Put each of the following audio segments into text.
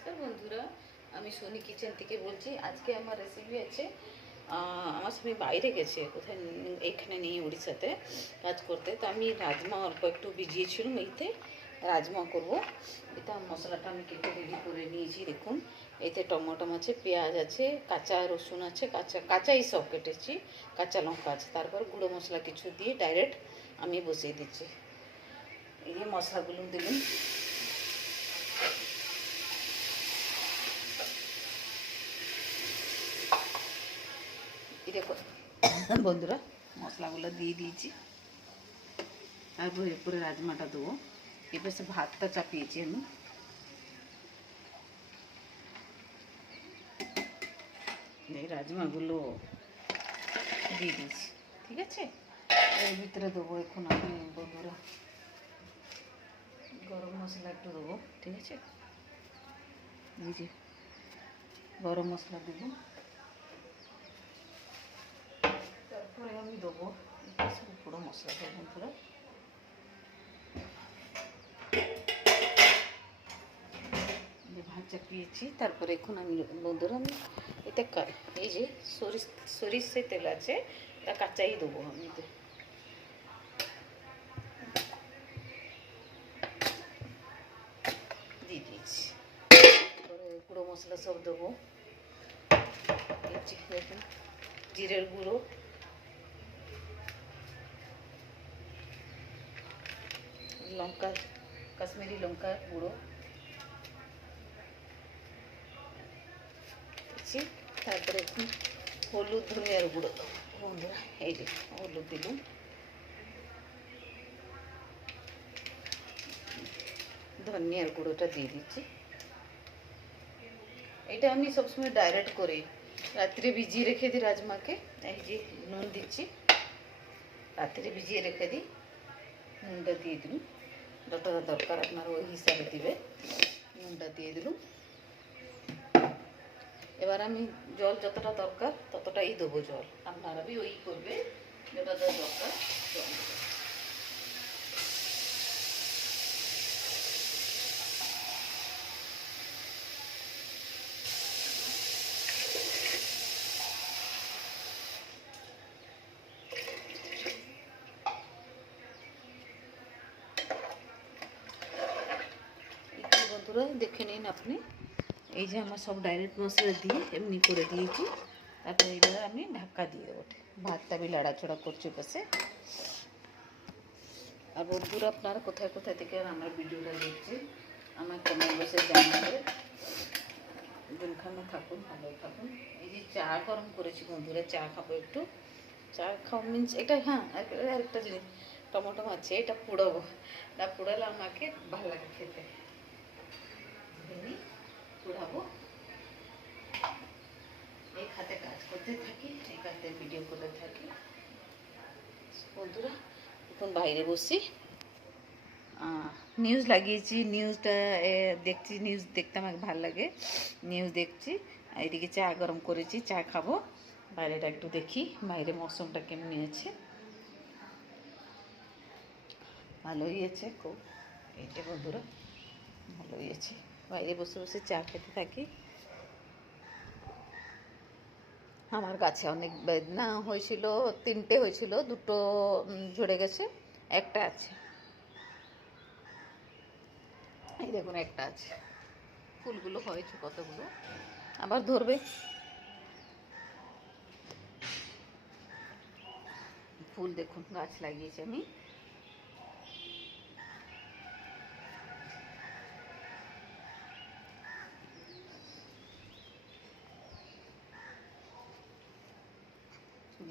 নমস্কার বন্ধুরা, আমি সোনি কিচেন থেকে বলছি। আজকে আমার রেসিপি আছে। আমার স্বামী বাইরে গেছে কোথায়, এইখানে নেই, উড়িষ্যাতে কাজ করতে। তো আমি রাজমা অল্প একটু ভিজিয়েছিলাম, এইতে রাজমা করব। এটা মশলাটা আমি কেটে রেডি করে নিয়েছি। দেখুন, এতে টমেটো আছে, পেঁয়াজ আছে, কাঁচা রসুন আছে, কাঁচাই সব কেটেছি, কাঁচা লঙ্কা আছে। তারপর গুঁড়ো মশলা কিছু দিয়ে ডাইরেক্ট আমি বসিয়ে দিচ্ছি। এই যে মশলাগুলো দিলাম। দেখো বন্ধুরা, মশলাগুলো দিয়ে দিয়েছি। তারপর এরপরে রাজমাটা দেবো। এবার সে ভাতটা চাপিয়েছি আমি। এই রাজমাগুলো দিয়ে দিয়েছি, ঠিক আছে। এর ভিতরে দেবো এখন আমি বন্ধুরা গরম মশলা একটু দেবো, ঠিক আছে। এই যে গরম মশলা দেবো। তারপরে আমি দেবো পুরো মশলাটা বন্ধুরা। ভাত চাপিয়েছি। তারপরে এখন আমি বন্ধুরা আমি এটা এই যে সরিষার তেল আছে, তা কাঁচাই দেবো আমি। দিয়ে দিয়েছি। তারপরে গুঁড়ো মশলা সব দেবো। দেখুন, জিরের গুঁড়ো, লঙ্কা, কাশ্মীরি লঙ্কা গুঁড়ো, তারপরে একটু হলুদ, ধনিয়ার গুঁড়ো বন্ধুরা। এই যে হলুদ দিলাম, ধনিয়ার গুঁড়োটা দিয়ে দিচ্ছি। এটা আমি সবসময় ডাইরেক্ট করি, রাত্রে ভিজিয়ে রেখে দিই রাজমাকে। এই যে নুন দিচ্ছি, রাত্রে ভিজিয়ে রেখে দিই, নুনটা দিয়ে দিলাম। যতটা দরকার আপনার ওই হিসাবে দিবে, নুনটা দিয়ে দিলাম। এবার আমি জল যতটা দরকার ততটাই দেবো জল, আপনারা বি ওই করবে, যেটা দরকার জল দেবে। বন্ধুরা দেখে নিন আপনি, এই যে আমার সব ডাইরেক্ট মশলা দিয়ে এমনি করে দিয়েছি। তারপরে এবার আমি ঢাকা দিয়ে দেবো। ভাতটা আমি লাড়াচড়া করছি পাশে। আর বন্ধুরা, আপনারা কোথায় কোথায় থেকে আমার ভিডিওটা দেখছে আমার কমেন্ট বসে জানাবে। যেখানে থাকুন ভালো থাকুন। এই যে চা গরম করেছি বন্ধুরা, চা খাবো একটু। চা খাওয়া মিনস এটা, হ্যাঁ আরেকটা জিনিস, টমেটো আছে, এটা পুড়াবো না, পুড়ালে আমাকে ভালো লাগে খেতে। পুড়াবো, এই খাতে কাজ করতে থাকি, এই খাতে ভিডিও করতে থাকি বন্ধুরা। এখন বাইরে বসি, নিউজ লাগিয়েছি, নিউজটা দেখছি। নিউজ দেখতে আমাকে ভালো লাগে, নিউজ দেখছি। এদিকে চা গরম করেছি, চা খাবো। বাইরেটা একটু দেখি, বাইরে মৌসুমটা কেমন আছে। ভালোই আছে খুব, এই যে বন্ধুরা ভালোই আছে। বাইরে বসে বসে চা খেতে থাকি। আমার গাছে অনেক বেদনা হয়েছিল, 3টে হয়েছিল, 2টো ঝরে গেছে, একটা আছে। এই দেখুন একটা আছে, ফুলগুলো হয়েছে কতগুলো, আবার ধরবে। ফুল দেখুন, গাছ লাগিয়েছি আমি।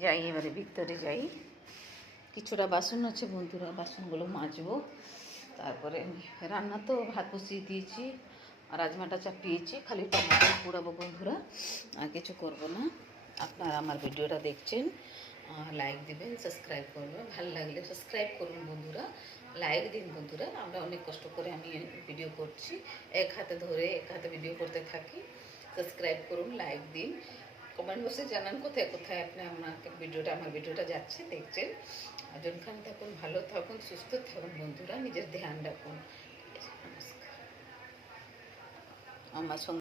যাই এবারে ভিতরে যাই, কিছুটা বাসন আছে বন্ধুরা, বাসনগুলো মাজবো। তারপরে আমি রান্না তো ভাত বসিয়ে দিয়েছি, আর রাজমাটা চাপিয়েছি, খালি টমেটো পোড়াবো বন্ধুরা, আর কিছু করব না। আপনারা আমার ভিডিওটা দেখছেন, লাইক দিবেন, সাবস্ক্রাইব করবেন, ভালো লাগলে সাবস্ক্রাইব করুন বন্ধুরা, লাইক দিন বন্ধুরা। আমরা অনেক কষ্ট করে আমি ভিডিও করছি, এক হাতে ধরে এক হাতে ভিডিও করতে থাকি। সাবস্ক্রাইব করুন, লাইক দিন, কমেন্ট বক্সে জানান কোথায় কোথায় আপনি আমার ভিডিওটা যাচ্ছে, দেখছেন। যেখানে থাকুন ভালো থাকুন, সুস্থ থাকুন বন্ধুরা, নিজের ধ্যান রাখুন। নমস্কার। আমার সঙ্গে